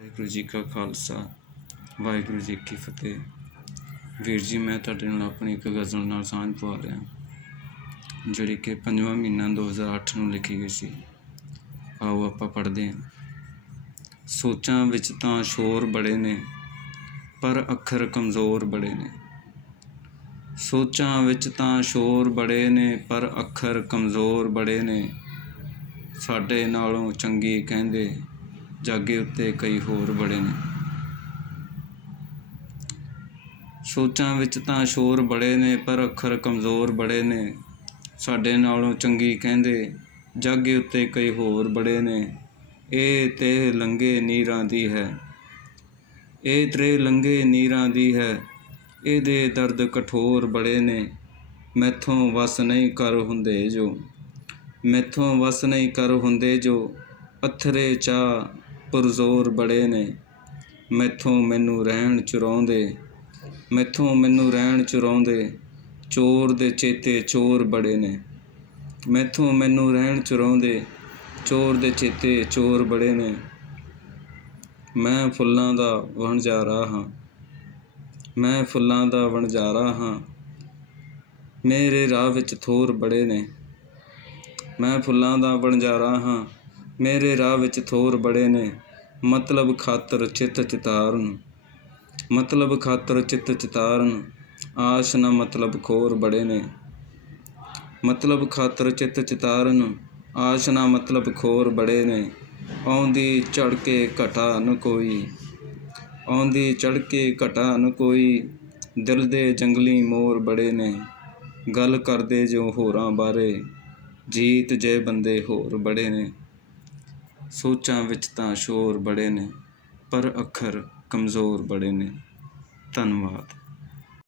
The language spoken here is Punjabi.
ਵਾਹਿਗੁਰੂ ਜੀ ਕਾ ਖਾਲਸਾ, ਵਾਹਿਗੁਰੂ ਜੀ ਕੀ ਫਤਿਹ। ਵੀਰ ਜੀ, ਮੈਂ ਤੁਹਾਡੇ ਨਾਲ ਆਪਣੀ ਇੱਕ ਗਜ਼ਲ ਨਾਲ ਸਾਂਝ ਪਾ ਰਿਹਾ ਜਿਹੜੀ ਕਿ ਪੰਜਵਾਂ ਮਹੀਨਾ 2008 ਨੂੰ ਲਿਖੀ ਗਈ ਸੀ। ਆਓ ਆਪਾਂ ਪੜ੍ਹਦੇ ਹਾਂ। ਸੋਚਾਂ ਵਿੱਚ ਤਾਂ ਸ਼ੋਰ ਬੜੇ ਨੇ, ਪਰ ਅੱਖਰ ਕਮਜ਼ੋਰ ਬੜੇ ਨੇ। ਸੋਚਾਂ ਵਿੱਚ ਤਾਂ ਸ਼ੋਰ ਬੜੇ ਨੇ, ਪਰ ਅੱਖਰ ਕਮਜ਼ੋਰ ਬੜੇ ਨੇ। ਸਾਡੇ ਨਾਲੋਂ ਚੰਗੀ ਕਹਿੰਦੇ ਜਾਗੇ ਉੱਤੇ ਕਈ ਹੋਰ ਬੜੇ ਨੇ। ਸੋਚਾਂ ਵਿੱਚ ਤਾਂ ਸ਼ੋਰ ਬੜੇ ਨੇ, ਪਰ ਅੱਖਰ ਕਮਜ਼ੋਰ ਬੜੇ ਨੇ। ਸਾਡੇ ਨਾਲੋਂ ਚੰਗੀ ਕਹਿੰਦੇ, ਜਾਗੇ ਉੱਤੇ ਕਈ ਹੋਰ ਬੜੇ ਨੇ। ਇਹ ਤੇ ਲੰਗੇ ਨੀਰਾਂ ਦੀ ਹੈ। ਇਹ ਤੇਰੇ ਲੰਗੇ ਨੀਰਾਂ ਦੀ ਹੈ। ਇਹਦੇ ਦਰਦ ਕਠੋਰ ਬੜੇ ਨੇ। ਮੈਥੋਂ ਵਸ ਨਹੀਂ ਕਰ ਹੁੰਦੇ ਜੋ। ਮੈਥੋਂ ਵਸ ਨਹੀਂ ਕਰ ਹੁੰਦੇ ਜੋ। ਪੱਥਰੇ ਚਾ ਪੁਰਜ਼ੋਰ ਬੜੇ ਨੇ। ਮੈਥੋਂ ਮੈਨੂੰ ਰਹਿਣ ਚੁਰਾਉਂਦੇ, ਮੈਥੋਂ ਮੈਨੂੰ ਰਹਿਣ ਚੁਰਾਉਂਦੇ, ਚੋਰ ਦੇ ਚੇਤੇ ਚੋਰ ਬੜੇ ਨੇ। ਮੈਥੋਂ ਮੈਨੂੰ ਰਹਿਣ ਚੁਰਾਉਂਦੇ, ਚੋਰ ਦੇ ਚੇਤੇ ਚੋਰ ਬੜੇ ਨੇ। ਮੈਂ ਫੁੱਲਾਂ ਦਾ ਵਣਜਾਰਾ ਹਾਂ। ਮੈਂ ਫੁੱਲਾਂ ਦਾ ਵਣਜਾਰਾ ਹਾਂ। ਮੇਰੇ ਰਾਹ ਵਿੱਚ ਥੋਰ ਬੜੇ ਨੇ। ਮੈਂ ਫੁੱਲਾਂ ਦਾ ਵਣਜਾਰਾ ਹਾਂ। ਮੇਰੇ ਰਾਹ ਵਿੱਚ ਥੋਰ ਬੜੇ ਨੇ। ਮਤਲਬ ਖਾਤਰ ਚਿੱਤ ਚਿਤਾਰਨ। ਮਤਲਬ ਖਾਤਰ ਚਿੱਤ ਚਿਤਾਰਨ। ਆਸ਼ ਨਾ ਮਤਲਬ ਖੋਰ ਬੜੇ ਨੇ। ਮਤਲਬ ਖਾਤਰ ਚਿੱਤ ਚਿਤਾਰਨ। ਆਸ਼ ਨਾ ਮਤਲਬ ਖੋਰ ਬੜੇ ਨੇ। ਆਉਂਦੀ ਚੜ ਕੇ ਘਟਾ ਨ ਕੋਈ। ਆਉਂਦੀ ਚੜ ਕੇ ਘਟਾ ਨ ਕੋਈ। ਦਿਲ ਦੇ ਜੰਗਲੀ ਮੋਰ ਬੜੇ ਨੇ। ਗੱਲ ਕਰਦੇ ਜੋ ਹੋਰਾਂ ਬਾਰੇ। ਜੀਤ ਜੇ ਬੰਦੇ ਹੋਰ ਬੜੇ ਨੇ। ਸੋਚਾਂ ਵਿੱਚ ਤਾਂ ਸ਼ੋਰ ਬੜੇ ਨੇ ਪਰ ਅੱਖਰ ਕਮਜ਼ੋਰ ਬੜੇ ਨੇ। ਧੰਨਵਾਦ।